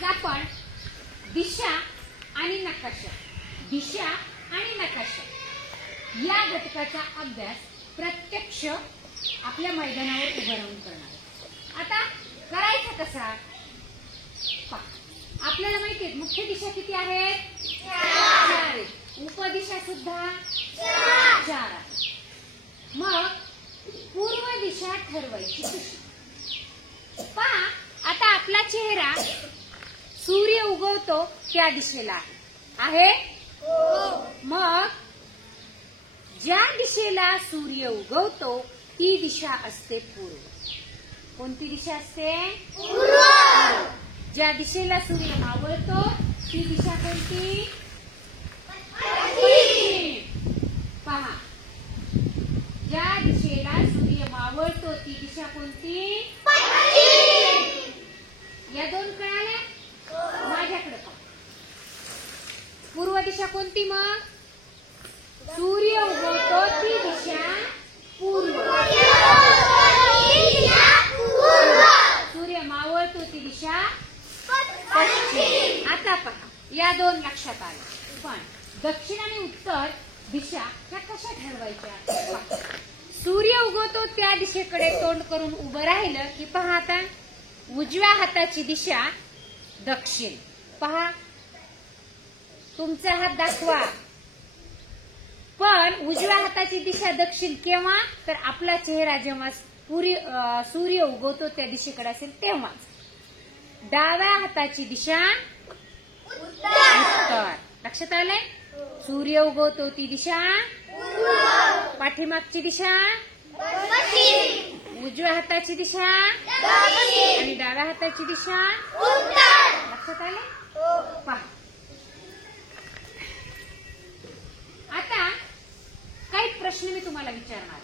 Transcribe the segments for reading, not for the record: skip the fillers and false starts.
आज आपण दिशा आणि नकाशा या घटकाचा अभ्यास प्रत्यक्ष आपल्या मैदानावर उभं राहून करणार. आता करायचा कसा? आपल्याला माहिती आहे मुख्य दिशा किती आहेत? 4 आहेत. उपदिशा सुद्धा 4 आहेत. मग पूर्व दिशा ठरवायची कशी? पहा, आता आपला चेहरा सूर्य उगवतो त्या दिशेला आहे. मग ज्या दिशेला सूर्य उगवतो ती दिशा असते पूर्व. कोणती दिशा असते? पूर्व. ज्या दिशेला सूर्य मावळतो ती दिशा कोणती? पश्चिम. पहा, ज्या दिशेला सूर्य मावळतो ती दिशा कोणती? पश्चिम. या दोन कळाल्या? माझ्याकडे पहा. पूर्व दिशा कोणती? मग सूर्य उगवतो ती दिशा पूर्व. सूर्य मावळतो ती दिशा पश्चिम. आता पहा, या दोन लक्षात आल्या. पण दक्षिण आणि उत्तर दिशा ह्या कशा ठरवायच्या? सूर्य उगवतो त्या दिशेकडे तोंड करून उभं राहिलं की पहा, आता उजव्या हाताची दिशा दक्षिण. पहा, तुमचा हात दाखवा. पण उजव्या हाताची दिशा दक्षिण केव्हा? तर आपला चेहरा जेव्हा सूर्य उगवतो त्या दिशेकडे असेल तेव्हाच. डाव्या हाताची दिशा उत्तर. लक्षात आलंय? सूर्य उगवतो ती दिशा पाठीमागची दिशा उजव्या हाताची दिशा आणि डाव्या हाताची दिशा. लक्षात आलंय? पहा, आता काही प्रश्न मी तुम्हाला विचारणार.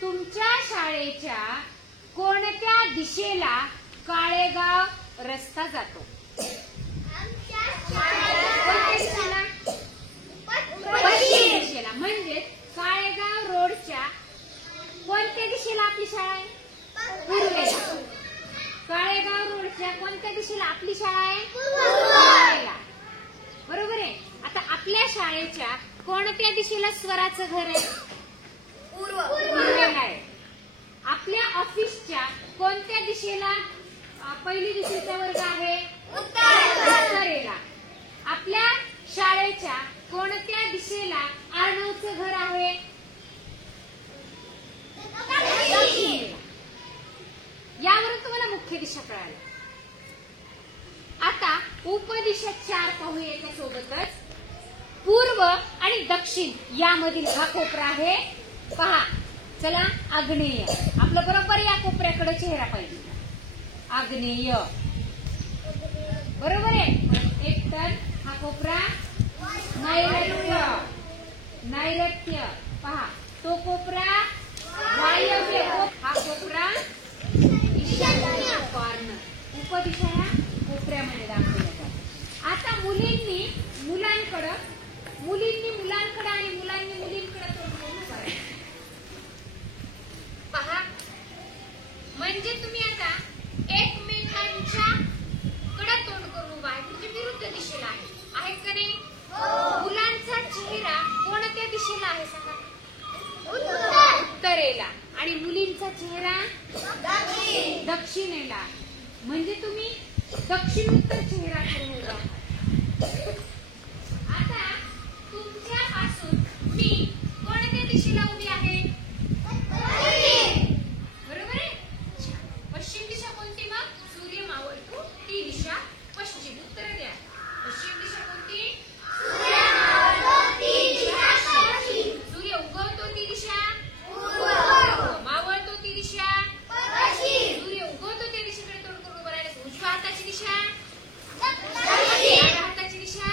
तुमच्या शाळेच्या कोणत्या दिशेला काळेगाव रस्ता जातो? कोणत्या दिशेला? पश्चिम दिशेला. म्हणजे काळेगाव रोडच्या कोणत्या दिशेला आपली शाळा आहे? पूर्वेला. काळेगाव रोडच्या कोणत्या दिशेला आपली शाळा आहे? पूर्वेला. बरोबर आहे. आता आपल्या शाळेच्या कोणत्या दिशेला स्वराचं घर आहे? पूर्वेला आहे. आपल्या ऑफिसच्या कोणत्या दिशेला पहिली दुसरीचा वर्ग आहे? उत्तरेला. आपल्या शाळेच्या कोणत्या दिशेला आर्णवचं घर आहे? दक्षिणेला. यावरून तुम्हाला मुख्य दिशा कळाली. आता उपदिशा 4 पाहू. याच्या सोबतच पूर्व आणि दक्षिण यामधील हा कोपरा आहे. पहा, चला, आग्नेय. आपलं बरोबर या कोपऱ्याकडे चेहरा पाहिजे. आग्नेय. बरोबर आहे. एक तर हा कोपरा नैऋत्य. पहा, तो कोपरा वायव्य. हा कोपरा ईशान्य कॉर्नर. उपदिशा ह्या कोपऱ्यामध्ये दाखवल्या जातात. आता मुलींनी मुलांकडे आणि मुलांनी मुलींकडे तोंड करून करायचं. पहा, म्हणजे तुम्ही आता एकमेकांच्या कडे तोंड करून उभा आहे. म्हणजे विरुद्ध दिशेला आहेत का नाही? मुलांचा चेहरा कोणत्या दिशेला आहे सांगा? उत्तरेला. आणि मुलींचा चेहरा दक्षिणेला. म्हणजे तुम्ही दक्षिण उत्तर चेहरा करून उभा आहात. आता तुमच्यापासून मी कोणत्या दिशेला उभी आहे? बरोबर आहे. पश्चिम दिशा कोणती? मग सूर्य मावळतो ती दिशा पश्चिम. उत्तर द्या. पश्चिम दिशा कोणती? सूर्य उगवतो ती दिशा मावळतो ती दिशा सूर्य उगवतो त्या दिशेकडे तोंड करून उभं राहिलं. उजव्या हाताची दिशा डाव्या हाताची दिशा.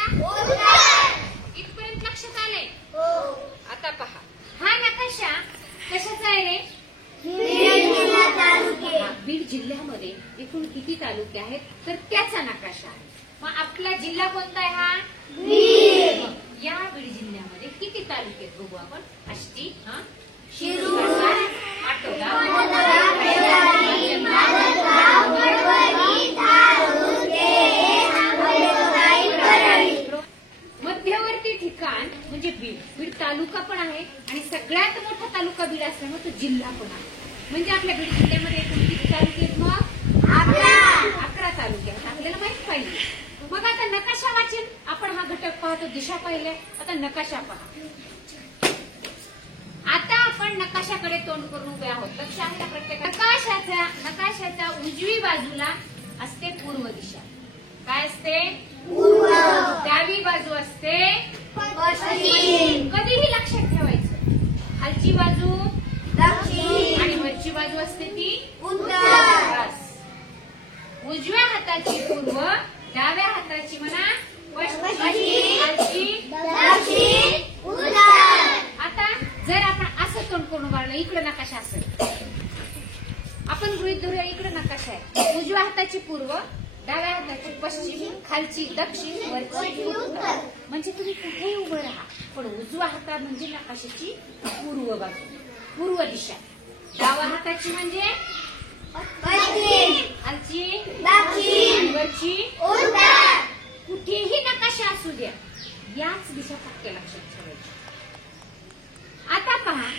इथपर्यंत लक्षात आलंय? आता पहा, हा नकाशा कशाचा आहे रे? बीड जिल्ह्यामध्ये एकूण किती तालुके आहेत तर त्याचा नकाशा आहे. मग आपला जिल्हा कोणता आहे? हा बीड. या बीड जिल्ह्यामध्ये किती तालुके आहेत बघू आपण. आष्टी, शिरूर, आटोदा, जिल्हा पण आहे. म्हणजे आपल्या बीड जिल्ह्यामध्ये एकूण किती तालुके आहेत मग? 11 तालुके आहेत. आपल्याला माहित पाहिजे. मग आता नकाशा वाचन आपण हा घटक पाहतो, दिशा पाहिले. आता नकाशा पहा. आता आपण नकाशाकडे तोंड करून उभे आहोत. लक्ष आहे का प्रत्येक नकाशाच्या उजवी बाजूला असते पूर्व दिशा. काय असते? डावी बाजू असते पश्चिम. कधीही लक्षात ठेवायचं, खालची बाजू दक्षिण आणि वरची बाजू असते ती उत्तर. उजव्या हाताची पूर्व, डाव्या हाताची म्हणा पश्चिम, खालची दक्षिण, उत्तर. आता जर आपण असं तोंड करून उभारलं, इकडे नकाशा असेल, आपण गृहीत धरूया इकडे नकाशा आहे. उजव्या हाताची पूर्व, डाव्या हाताची पश्चिम, खालची दक्षिण, वरची उत्तर. म्हणजे तुम्ही कुठेही उभं राहा, पण उजवा हाता म्हणजे नकाशाची पूर्व बाजू, पूर्व दिशा. डाव्या हाताची म्हणजे पश्चिम, खालची दक्षिण, वरची उत्तर. कुठेही नकाशा असू द्या, याच दिशा फक्त लक्षात ठेवायच्या. आता पहा,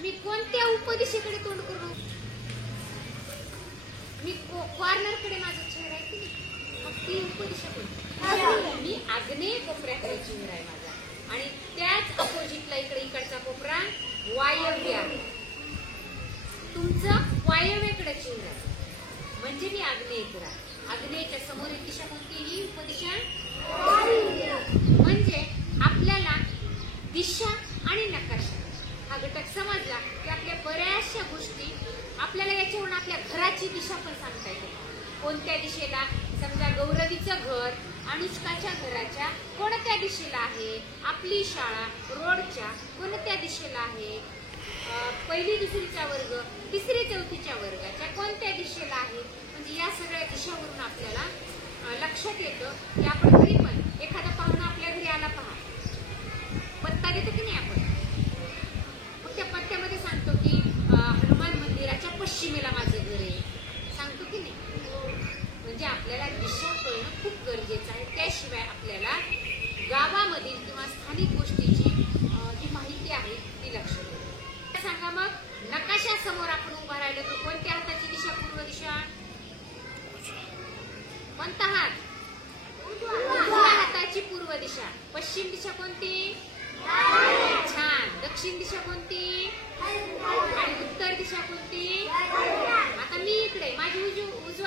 मी कोणत्या उपदिशेकडे तोंड करू? मी कॉर्नर कडे माझा चेहरा आहे की नाही, मग ती उपदिशा कोणती? मी आग्नेय कोपऱ्याकडे चेहरा आहे माझा, आणि त्याच अपोजिटला इकडचा कोपरा वायव्य आहे. तुमचं वायव्येकडे चेहरा आहे, म्हणजे मी आग्नेयेकडे आहे. आग्नेयच्या समोरील दिशा कोणती? ही उपदिशा. म्हणजे आपल्याला दिशा आणि नकाशा हा घटक समजला की आपल्या बऱ्याचशा गोष्टी आपल्याला याच्यावरून आपल्या घराची दिशा पण सांगता येते. कोणत्या दिशेला, समजा गौरवीचं घर अनुष्काच्या घराच्या कोणत्या दिशेला आहे, आपली शाळा रोडच्या कोणत्या दिशेला आहे, पहिली दुसरीचा वर्ग तिसरी चौथीच्या वर्गाच्या कोणत्या दिशेला आहे. म्हणजे या सगळ्या दिशावरून आपल्याला लक्षात येतं की आपण घरी पण एखादा पाहुणा आपल्या घरी आला, पहा पत्ता देतो की नाही आपण, मग त्या पत्त्यामध्ये सांगतो की हनुमान मंदिराच्या पश्चिमेला माझं घर आहे, सांगतो की नाही. म्हणजे आपल्याला दिशा कळणं खूप गरजेचं आहे. त्याशिवाय आपल्याला गावामधील किंवा स्थानिक गोष्टीची जी माहिती आहे ती लक्षात येते. सांगा मग, नकाशा समोर आपण उभा राहिलो तर कोणत्या हाताची दिशा पूर्व दिशा? कोणता हात? उजव्या हाताची पूर्व दिशा. पश्चिम दिशा कोणती? छान. दक्षिण दिशा कोणती? आणि उत्तर दिशा कोणती? आता मी इकडे, माझी उजव्या